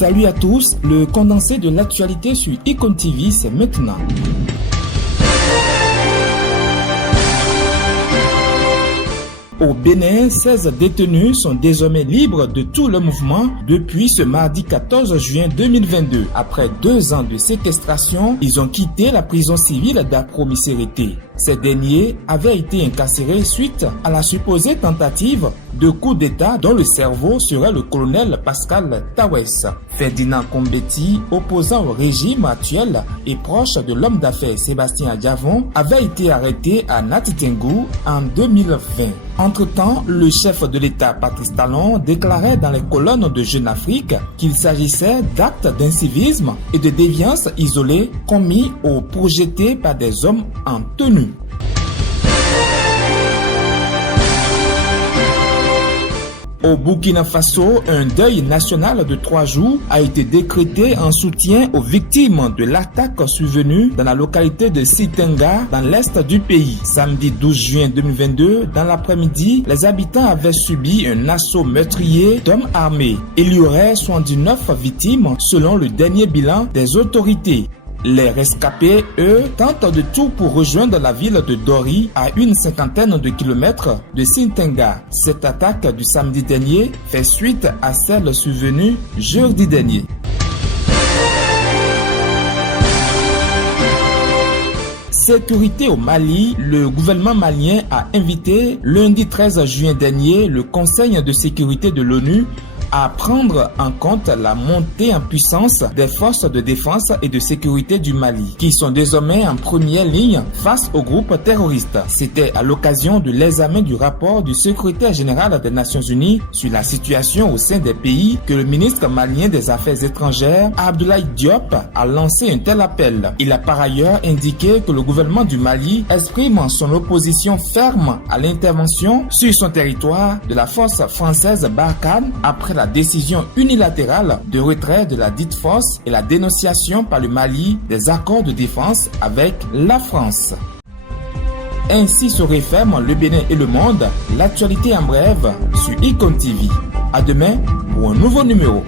Salut à tous, le condensé de l'actualité sur Icon TV, c'est maintenant. Au Bénin, 16 détenus sont désormais libres de tout le mouvement depuis ce mardi 14 juin 2022. Après 2 ans de séquestration, ils ont quitté la prison civile d'Apro-Misérité. Ces derniers avaient été incarcérés suite à la supposée tentative de coup d'État dont le cerveau serait le colonel Pascal Tawès. Ferdinand Combeti, opposant au régime actuel et proche de l'homme d'affaires Sébastien Adjavon, avait été arrêté à Natitingou en 2020. Entre-temps, le chef de l'État Patrice Talon déclarait dans les colonnes de Jeune Afrique qu'il s'agissait d'actes d'incivisme et de déviance isolés commis ou projetés par des hommes en tenue. Au Burkina Faso, un deuil national de 3 jours a été décrété en soutien aux victimes de l'attaque survenue dans la localité de Sitenga, dans l'est du pays. Samedi 12 juin 2022, dans l'après-midi, les habitants avaient subi un assaut meurtrier d'hommes armés. Il y aurait 79 victimes selon le dernier bilan des autorités. Les rescapés, eux, tentent de tout pour rejoindre la ville de Dori à une 50aine de kilomètres de Sitenga. Cette attaque du samedi dernier fait suite à celle survenue jeudi dernier. Sécurité au Mali, le gouvernement malien a invité lundi 13 juin dernier le Conseil de sécurité de l'ONU à prendre en compte la montée en puissance des forces de défense et de sécurité du Mali, qui sont désormais en première ligne face aux groupes terroristes. C'était à l'occasion de l'examen du rapport du secrétaire général des Nations Unies sur la situation au sein des pays que le ministre malien des Affaires étrangères, Abdoulaye Diop, a lancé un tel appel. Il a par ailleurs indiqué que le gouvernement du Mali exprime son opposition ferme à l'intervention sur son territoire de la force française Barkhane après la décision unilatérale de retrait de la dite force et la dénonciation par le Mali des accords de défense avec la France. Ainsi se referment le Bénin et le monde. L'actualité en bref sur Icon TV. À demain pour un nouveau numéro.